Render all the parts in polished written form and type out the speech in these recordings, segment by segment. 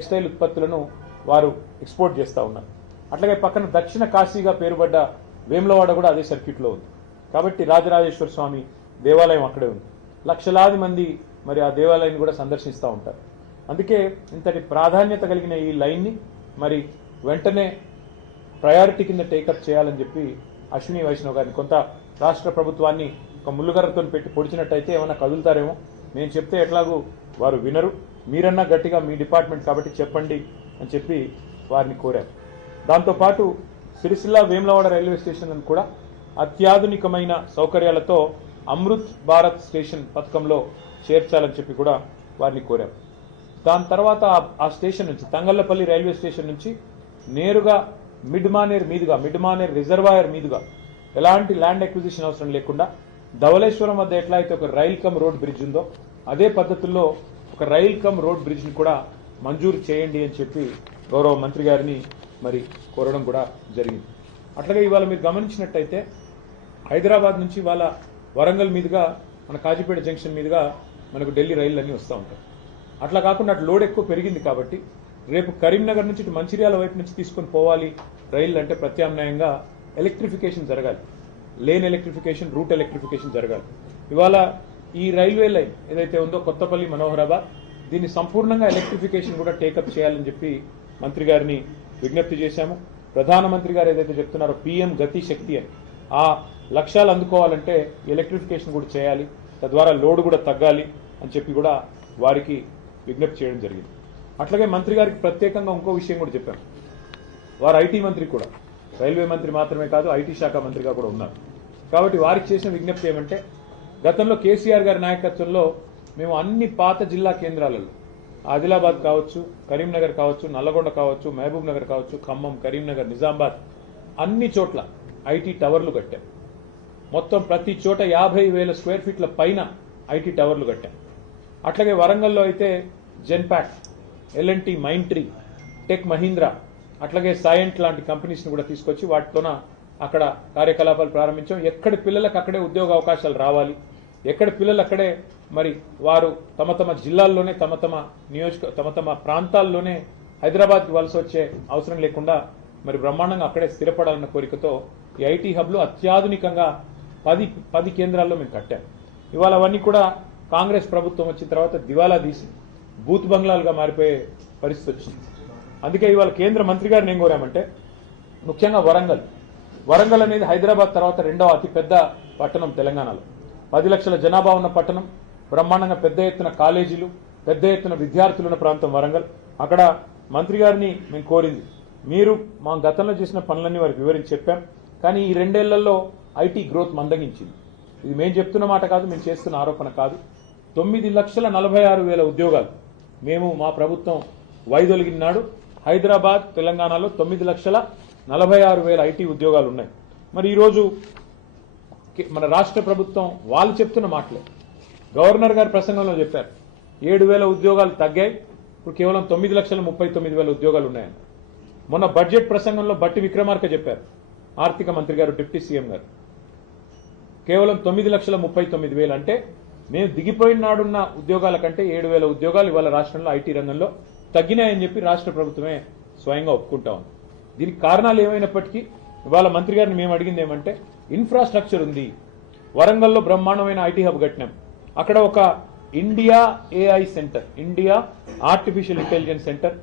Textile ఉత్పత్తులను వారు export చేస్తూ ఉన్నారు. అట్లాగే పక్కన దక్షిణ కాశీగా పేరుపడ్డ వేములవాడ కూడా అదే సర్క్యూట్లో ఉంది. కాబట్టి రాజరాజేశ్వర స్వామి దేవాలయం అక్కడే ఉంది. లక్షలాది మంది మరి ఆ దేవాలయాన్ని కూడా సందర్శిస్తూ ఉంటారు. అందుకే ఇంతటి ప్రాధాన్యత కలిగిన ఈ లైన్ని మరి వెంటనే ప్రయారిటీ కింద టేకప్ చేయాలని చెప్పి అశ్విని వైష్ణవ్ గారిని కొంత రాష్ట్ర ప్రభుత్వాన్ని ఒక ముళ్ళుగర్రతో పెట్టి పొడిచినట్టయితే ఏమైనా కదులుతారేమో. నేను చెప్తే ఎట్లాగూ వారు వినరు, మీరన్నా గట్టిగా మీ డిపార్ట్మెంట్ కాబట్టి చెప్పండి అని చెప్పి వారిని కోరారు. దాంతోపాటు సిరిసిల్ల వేములవాడ రైల్వే స్టేషన్ కూడా అత్యాధునికమైన సౌకర్యాలతో అమృత్ భారత్ స్టేషన్ పథకంలో చేర్చాలని చెప్పి కూడా వారిని కోరారు. దాని తర్వాత ఆ స్టేషన్ నుంచి తంగళ్లపల్లి రైల్వే స్టేషన్ నుంచి నేరుగా మిడ్మానేర్ రిజర్వాయర్ మీదుగా ఎలాంటి ల్యాండ్ ఎక్విజిషన్ అవసరం లేకుండా ధవళేశ్వరం వద్ద ఎట్లా అయితే ఒక రైల్ కమ్ రోడ్ బ్రిడ్జ్ ఉందో అదే పద్ధతుల్లో ఒక రైల్ కమ్ రోడ్ బ్రిడ్జ్ని కూడా మంజూరు చేయండి అని చెప్పి గౌరవ మంత్రి గారిని మరి కోరడం కూడా జరిగింది. అట్లాగే ఇవాళ మీరు గమనించినట్టయితే హైదరాబాద్ నుంచి ఇవాళ వరంగల్ మీదుగా మన కాజీపేట జంక్షన్ మీదుగా మనకు ఢిల్లీ రైళ్లు అన్నీ వస్తూ ఉంటాయి. అట్లా కాకుండా అటు లోడ్ ఎక్కువ పెరిగింది కాబట్టి రేపు కరీంనగర్ నుంచి ఇటు మంచిర్యాల వైపు నుంచి తీసుకొని పోవాలి రైళ్లు అంటే ప్రత్యామ్నాయంగా ఎలక్ట్రిఫికేషన్ జరగాలి. లేన్ ఎలక్ట్రిఫికేషన్, రూట్ ఎలక్ట్రిఫికేషన్ జరగాలి. ఇవాళ ఈ రైల్వే లైన్ ఏదైతే ఉందో కొత్తపల్లి మనోహరాబాద్ దీన్ని సంపూర్ణంగా ఎలక్ట్రిఫికేషన్ కూడా టేకప్ చేయాలని చెప్పి మంత్రి గారిని విజ్ఞప్తి చేశాము. ప్రధానమంత్రి గారు ఏదైతే చెప్తున్నారో PM గతి శక్తి అని ఆ లక్ష్యాలు అందుకోవాలంటే ఎలక్ట్రిఫికేషన్ కూడా చేయాలి, తద్వారా లోడ్ కూడా తగ్గాలి అని చెప్పి కూడా వారికి విజ్ఞప్తి చేయడం జరిగింది. అట్లాగే మంత్రి గారికి ప్రత్యేకంగా ఇంకో విషయం కూడా చెప్పాను. వారు IT మంత్రి కూడా, రైల్వే మంత్రి మాత్రమే కాదు IT శాఖ మంత్రిగా కూడా ఉన్నారు. కాబట్టి వారికి చేసిన విజ్ఞప్తి ఏమంటే గతంలో కేసీఆర్ గారి నాయకత్వంలో మేము అన్ని పాత జిల్లా కేంద్రాలలో ఆదిలాబాద్ కావచ్చు, కరీంనగర్ కావచ్చు, నల్లగొండ కావచ్చు, మహబూబ్ నగర్ కావచ్చు, ఖమ్మం, కరీంనగర్, నిజామాబాద్ అన్ని చోట్ల IT టవర్లు కట్టాం. మొత్తం ప్రతి చోట 50,000 స్క్వేర్ ఫీట్ల పైన IT టవర్లు కట్టాం. అట్లాగే వరంగల్లో అయితే Genpact, L&T, Mindtree, tech Mahindra, అట్లాగే సైంట్ లాంటి కంపెనీస్ని కూడా తీసుకొచ్చి వాటితోన అక్కడ కార్యకలాపాలు ప్రారంభించాం. ఎక్కడి పిల్లలకు అక్కడే ఉద్యోగ అవకాశాలు రావాలి, ఎక్కడి పిల్లలు అక్కడే మరి వారు తమ తమ జిల్లాల్లోనే తమ తమ ప్రాంతాల్లోనే హైదరాబాద్కి వలస వచ్చే అవసరం లేకుండా మరి బ్రహ్మాండంగా అక్కడే స్థిరపడాలన్న కోరికతో ఈ IT హబ్లు అత్యాధునికంగా 10 కేంద్రాల్లో మేము కట్టాం. ఇవాళ అవన్నీ కూడా కాంగ్రెస్ ప్రభుత్వం వచ్చిన తర్వాత దివాలా తీసి బూత్ బంగ్లాలుగా మారిపోయే పరిస్థితి వచ్చింది. అందుకే ఇవాళ కేంద్ర మంత్రి గారిని ఏం కోరామంటే ముఖ్యంగా వరంగల్ అనేది హైదరాబాద్ తర్వాత 2వ అతిపెద్ద పట్టణం తెలంగాణలో. 10 లక్షల జనాభా ఉన్న పట్టణం, బ్రహ్మాండంగా పెద్ద ఎత్తున కాలేజీలు, పెద్ద ఎత్తున విద్యార్థులున్న ప్రాంతం వరంగల్. అక్కడ మంత్రి గారిని మేము కోరింది, మీరు మా గతంలో చేసిన పనులన్నీ వారికి వివరించి చెప్పాం, కానీ ఈ 2 ఏళ్లలో IT గ్రోత్ మందగించింది. ఇది మేము చెప్తున్న మాట కాదు, మేము చేస్తున్న ఆరోపణ కాదు. 9,46,000 ఉద్యోగాలు మేము మా ప్రభుత్వం వైదొలిగిన నాడు హైదరాబాద్, తెలంగాణలో 9,46,000 IT ఉద్యోగాలు ఉన్నాయి. మరి ఈరోజు మన రాష్ట్ర ప్రభుత్వం వాళ్ళు చెప్తున్న మాటలే. గవర్నర్ గారి ప్రసంగంలో చెప్పారు 7,000 ఉద్యోగాలు తగ్గాయి, ఇప్పుడు కేవలం 9,39,000 ఉద్యోగాలు ఉన్నాయని. మొన్న బడ్జెట్ ప్రసంగంలో బట్టి విక్రమార్క చెప్పారు, ఆర్థిక మంత్రి గారు, డిప్యూటీ సీఎం గారు, కేవలం 9,39,000 అంటే మేము దిగిపోయిన నాడున్న ఉద్యోగాల కంటే 7,000 ఉద్యోగాలు ఇవాళ రాష్ట్రంలో IT రంగంలో తగ్గినాయని చెప్పి రాష్ట్ర ప్రభుత్వమే స్వయంగా ఒప్పుకుంటా ఉంది. దీనికి కారణాలు ఏమైనప్పటికీ ఇవాళ మంత్రి గారిని మేము అడిగింది ఏమంటే ఇన్ఫ్రాస్ట్రక్చర్ ఉంది. వరంగల్లో బ్రహ్మాండమైన IT హబ్ కట్టినాం. అక్కడ ఒక India AI centre, India artificial intelligence centre,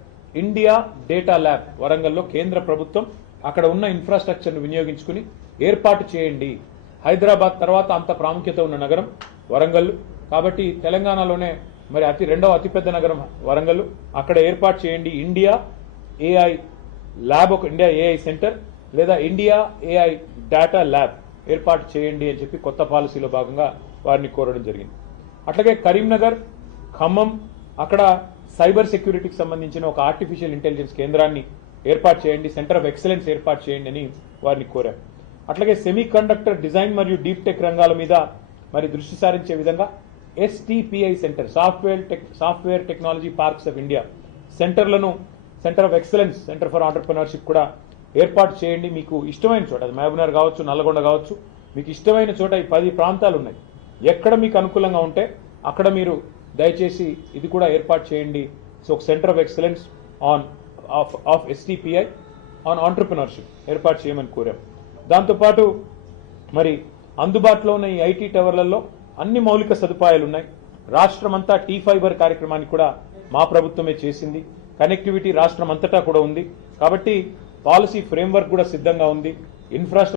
India data lab వరంగల్లో కేంద్ర ప్రభుత్వం అక్కడ ఉన్న ఇన్ఫ్రాస్ట్రక్చర్ను వినియోగించుకుని ఏర్పాటు చేయండి. హైదరాబాద్ తర్వాత అంత ప్రాముఖ్యత ఉన్న నగరం వరంగల్, కాబట్టి తెలంగాణలోనే మరి 2వ అతిపెద్ద నగరం వరంగల్, అక్కడ ఏర్పాటు చేయండి ఇండియా AI ల్యాబ్, ఒక ఇండియా AI సెంటర్ లేదా ఇండియా AI డేటా ల్యాబ్ ఏర్పాటు చేయండి అని చెప్పి కొత్త పాలసీలో భాగంగా వారిని కోరడం జరిగింది. అట్లాగే కరీంనగర్, ఖమ్మం అక్కడ సైబర్ సెక్యూరిటీకి సంబంధించిన ఒక ఆర్టిఫిషియల్ ఇంటెలిజెన్స్ కేంద్రాన్ని ఏర్పాటు చేయండి, సెంటర్ ఆఫ్ ఎక్సలెన్స్ ఏర్పాటు చేయండి అని వారిని కోరారు. అట్లాగే సెమీ కండక్టర్ డిజైన్ మరియు డీప్ టెక్ రంగాల మీద మరి దృష్టి సారించే విధంగా STPI centre, software technology parks of India సెంటర్లను, centre of excellence, centre for entrepreneurship కూడా ఏర్పాటు చేయండి. మీకు ఇష్టమైన చోట, అది మహబూబ్నగర్ కావచ్చు, నల్లగొండ కావచ్చు, మీకు ఇష్టమైన చోట ఈ 10 ప్రాంతాలు ఉన్నాయి. ఎక్కడ మీకు అనుకూలంగా ఉంటే అక్కడ మీరు దయచేసి ఇది కూడా ఏర్పాటు చేయండి. సో ఒక centre of excellence, of STPI on entrepreneurship ఏర్పాటు చేయమని కోరాం. దాంతోపాటు మరి అందుబాటులో ఉన్న ఈ IT టవర్లలో అన్ని మౌలిక సదుపాయాలు ఉన్నాయి. రాష్ట్రమంతా T-Fiber కార్యక్రమాన్ని కూడా మా ప్రభుత్వమే చేసింది. కనెక్టివిటీ రాష్ట్రం అంతటా కూడా ఉంది. కాబట్టి పాలసీ ఫ్రేమ్వర్క్ కూడా సిద్ధంగా ఉంది. ఇన్ఫ్రాస్ట్రక్చర్